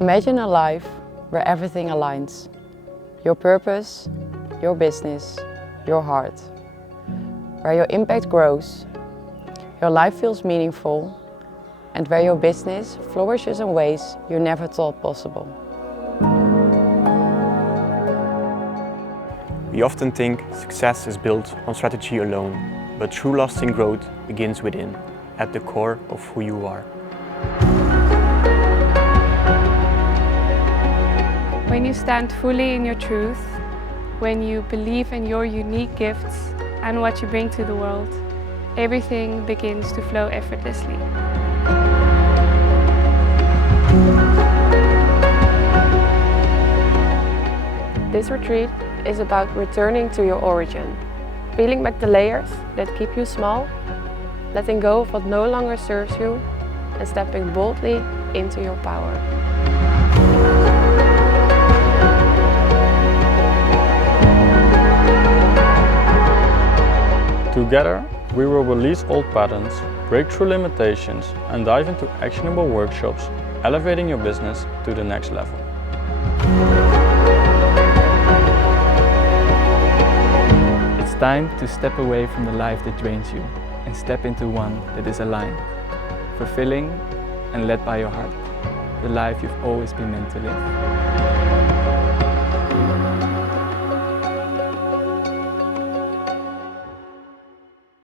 Imagine a life where everything aligns. Your purpose, your business, your heart. Where your impact grows, your life feels meaningful, and where your business flourishes in ways you never thought possible. We often think success is built on strategy alone, but true lasting growth begins within, at the core of who you are. When you stand fully in your truth, when you believe in your unique gifts and what you bring to the world, everything begins to flow effortlessly. This retreat is about returning to your origin, peeling back the layers that keep you small, letting go of what no longer serves you, and stepping boldly into your power. Together, we will release old patterns, break through limitations, and dive into actionable workshops, elevating your business to the next level. It's time to step away from the life that drains you and step into one that is aligned, fulfilling and led by your heart, the life you've always been meant to live.